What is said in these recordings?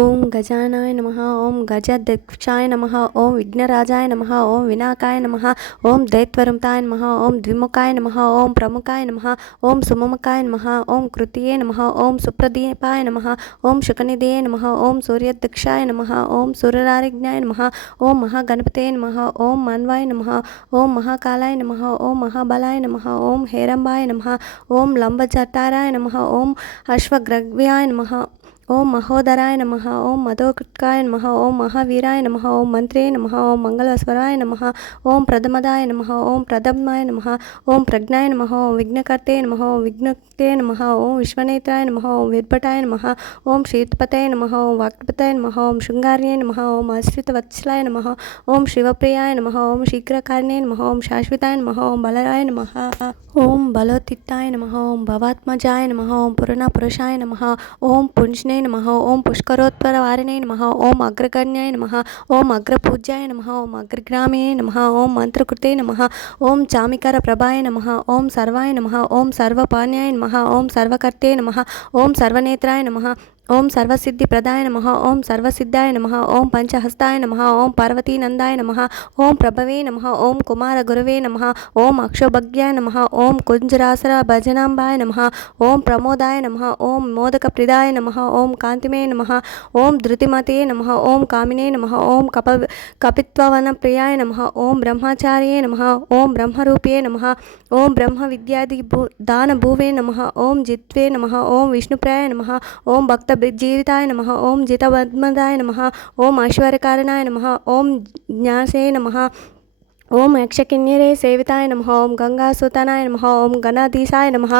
ఓం గజానాయ నమః. ఓం గజాధ్యక్షాయ నమః. ఓం విఘ్నరాజాయ నమః. ఓం వినాయకాయ నమః. ఓం దైత్వరుంతాయ నమః. ఓం ద్విముఖాయ నమః. ఓం ప్రముఖాయ నమః. ఓం సుముఖాయ నమః. ఓం కృతియే నమః. ఓం సుప్రదీపాయ నమః. ఓం శుకనిధయే నమః. ఓం సూర్యధ్యక్షాయ నమః. ఓం సూర్యరాజ్ఞాయ నమః. ఓం మహాగణపతయే నమః. ఓం మన్వాయ నమః. ఓం మహాకాలాయ నమః. ఓం మహాబలాయ నమః. ఓం హేరంబాయ నమః. ఓం లంబజటారాయ నమః. ఓం అశ్వగ్రవ్యాయ నమః. ఓం మహోదరాయ నమః. ఓం మధోకృత్కాయ నమః. ఓం మహావీరాయ నమః. ఓం మంత్రే నమః. ఓం మంగళస్వరాయ నమః. ఓం ప్రథమదాయ నమః. ఓం ప్రథమాయ నమః. ఓం ప్రజ్ఞాయ నమః. ఓం విఘ్నకర్తే నమః. ఓం విఘ్నక్తే నమః. ఓం విశ్వనేత్రాయ నమః. ఓం విద్భటాయ నమః. ఓం శ్రీత్పతయ నమః. ఓం వాక్పతయ నమః. ఓం శృంగార్యే నమః. ఓం అశ్రితవత్సలాయ నమః. ఓం శివప్రియాయ నమః. ఓం శీఘ్రకారిణే నమః. ఓం శాశ్వతాయ నమః. ఓం బలరాయ నమః. ఓం బలోత్తితాయ నమః. ఓం భవాత్మజాయ నమః. ఓం పురుషాయ నమః. ఓం పుంజ్నే నమః. ఓం పుష్కరోత్పరవారిణే నమః. ఓం అగ్రగణ్యాయ నమః. ఓం అగ్రపూజ్యాయ నమః. ఓం అగ్రగ్రామే నమః. ఓం మంత్రకృతే నమః. ఓం చామికర ప్రభాయ నమః. ఓం సర్వాయ నమః. ఓం సర్వపాణ్యాయ నమః. ఓం సర్వకర్తే నమః. ఓం సర్వనేత్రాయ నమః. ఓం సర్వసిద్ధిప్రదాయ నమః. ఓం సర్వసిద్ధాయ నమః. ఓం పంచహస్తాయ నమః. ఓం పార్వతీనందాయ నమః. ఓం ప్రభవే నమః. ఓం కుమార గురవే నమః. ఓం అక్షోభగ్యాయ నమః. ఓం కుంజరాసర భజనాంబాయ నమః. ఓం ప్రమోదాయ నమః. ఓం మోదక ప్రిదాయ నమః. ఓం కాంతిమే నమః. ఓం ధృతిమతే నమః. ఓం కామినే నమః. ఓం కపిత్వవన ప్రియాయ నమః. ఓం బ్రహ్మచార్యే నమః. ఓం బ్రహ్మరూప్యే నమః. ఓం బ్రహ్మ విద్యాది దానభూవే నమః. ఓం జిత్వే నమః. ఓం విష్ణుప్రియాయ నమః. ఓం భక్త జీవితాయ నమః. ఓం జితవద్మదాయ నమః. ఓం ఐశ్వర్యకారణాయ నమః. ఓం జ్ఞాసే నమః. ఓం యక్షకిన్నెరే సేవితాయ నమః. ఓం గంగాసుతనాయ నమః. ఓం గణాధీశాయ నమః.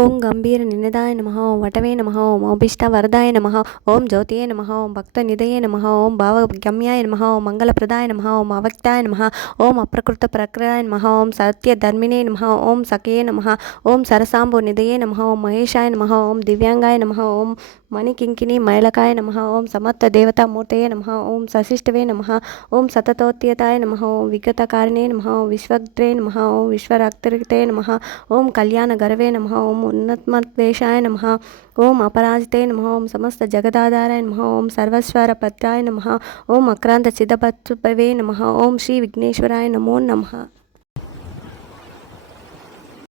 ఓం గంభీర నినదాయ నమః. ఓం వటవే నమః. ఓం అభిష్టవరదాయ నమః. ఓం జ్యోతియే నమః. ఓం భక్తనిధయే నమః. ఓం భావగమ్యాయ నమః. ఓం మంగళప్రదాయ నమః. ఓం అవక్తాయ నమః. ఓం అప్రకృత ప్రక్రియాయ నమః. ఓం సత్యధర్మిణే నమః. ఓం సఖయే నమః. ఓం సరసాంబు నిధయే నమః. ఓం మహేశాయ నమః. ఓం దివ్యాంగాయ నమః. ఓం మణికింకిని మైలకాయ నమః. ఓం సమర్థ దేవతామూర్తయే నమః. ఓం సశిష్టవే నమః. ఓం సతతోత్యతాయ నమః. ఓం విగతకారిణే నమః. ఓం విశ్వగ్రే నమః. ఓం విశ్వరక్తరితే నమః. ఓం కళ్యాణ గరవే నమః. ఓం ఉన్నతమద్వేషాయ నమః. ఓం అపరాజితే నమః. ఓం సమస్త జగదాధారాయ నమః. ఓం సర్వస్వర పత్రాయ నమః. ఓం అక్రాంత చిదపత్రవే నమః. ఓం శ్రీ విఘ్నేశ్వరాయ నమో నమః.